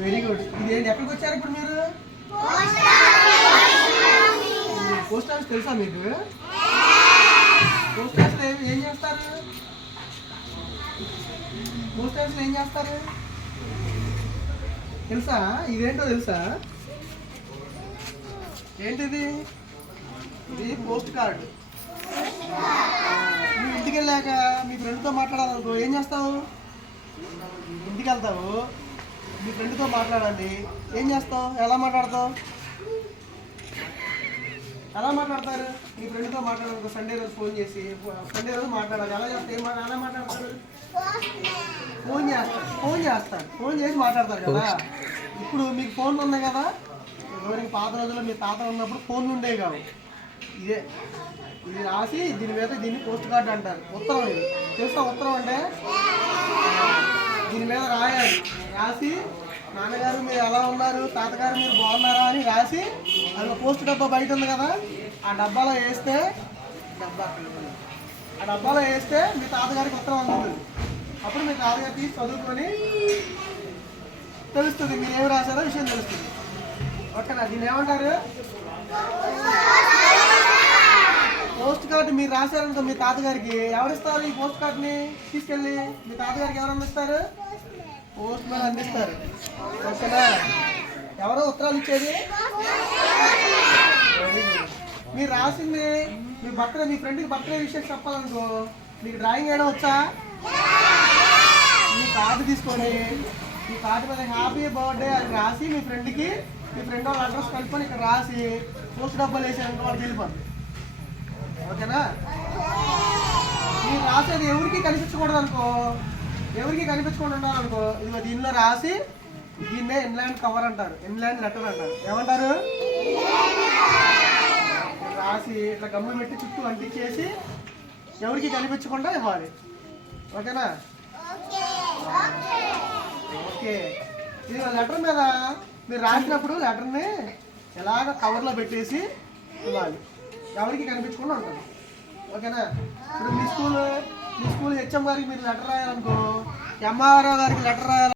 Very good. ఇదేంటి, ఎక్కడికి వచ్చారు ఇప్పుడు మీరు? పోస్ట్ ఆఫీస్ తెలుసా మీకు? పోస్ట్ ఆఫీస్లో ఏం చేస్తారు? పోస్ట్ ఆఫీస్లో ఏం చేస్తారు తెలుసా? ఇదేంటో తెలుసా? ఏంటిది? ఇది పోస్ట్ కార్డు. నువ్వు ఇంటికి వెళ్ళాక మీ ఫ్రెండ్తో మాట్లాడాలనుకో ఏం చేస్తావు? ఇంటికి వెళ్తావు, మీ ఫ్రెండ్తో మాట్లాడాలి. ఏం చేస్తావు? ఎలా మాట్లాడతావు? ఎలా మాట్లాడతారు? మీ ఫ్రెండ్తో మాట్లాడాలనుకో సండే రోజు ఫోన్ చేసి సండే రోజు మాట్లాడాలి. ఎలా చేస్తారు? ఎలా మాట్లాడతారు? ఫోన్ చేసి మాట్లాడతారు కదా. ఇప్పుడు మీకు ఫోన్లు ఉన్నాయి కదా. ఎవరికి పాత రోజుల్లో మీ తాత ఉన్నప్పుడు ఫోన్లు ఉండేవి కావు. ఇదే, ఇది రాసి దీని మీద దీన్ని పోస్ట్ కార్డు అంటారు. ఉత్తరం. ఇది తెలుసా ఉత్తరం అంటే? దీని మీద రాయాలి. రాసి నాన్నగారు మీరు ఎలా ఉన్నారు, తాతగారు మీరు బాగున్నారా అని రాసి అందులో పోస్ట్ డబ్బా బయట ఉంది కదా, ఆ డబ్బాలో వేస్తే మీ తాతగారికి ఉత్తరం అందుతుంది. అప్పుడు మీ తాతగారు తీసి చదువుకొని తెలుస్తుంది మీరు ఏమి రాశారో విషయం తెలుస్తుంది. ఓకేనా? దీన్ని ఏమంటారు? పోస్ట్ కార్డు మీరు రాశారనుకో మీ తాతగారికి ఎవరిస్తారు? ఈ పోస్ట్ కార్డుని తీసుకెళ్ళి మీ తాతగారికి ఎవరు అందిస్తారు? పోస్ట్ మ్యాన్ అందిస్తారు. ఓకేనా? ఎవరో ఉత్తరాలు ఇచ్చేది? మీరు రాసింది మీ బర్త్డే, మీ ఫ్రెండ్కి బర్త్డే విషయం చెప్పాలనుకో మీకు డ్రాయింగ్ వేయడం వచ్చా? మీ కార్డు తీసుకొని మీ కార్డు మీద హ్యాపీ బర్త్డే అని రాసి మీ ఫ్రెండ్కి, మీ ఫ్రెండ్ వాళ్ళ అడ్రస్ కలుపుకొని ఇక్కడ రాసి పోస్ట్ డబ్బాలు వేసారనుకో వాళ్ళకి వెళ్ళిపోతుంది. ఓకేనా? మీరు రాసేది ఎవరికి కనిపించకూడదు అనుకో, ఎవరికి కనిపించకుండా ఉండాలనుకో ఇదిగో దీనిలో రాసి దీన్నే ఇన్లాండ్ కవర్ అంటారు, ఇన్లాండ్ లెటర్ అంటారు. ఏమంటారు? రాసి ఇట్లా గమ్ము పెట్టి చుట్టూ అంటించేసి ఎవరికి కనిపించకుండా ఇవ్వాలి. ఓకేనా? ఓకే. ఇది లెటర్ మీద మీరు రాసినప్పుడు లెటర్ని ఎలాగ కవర్లో పెట్టేసి ఇవ్వాలి, ఎవరికి కనిపించకుండా ఉంటుంది. ఓకేనా? ఇప్పుడు మీ స్కూల్ హెచ్ఎం గారికి మీరు లెటర్ రాయాలనుకో, ఎంఆర్ఓ గారికి లెటర్ రాయాలి.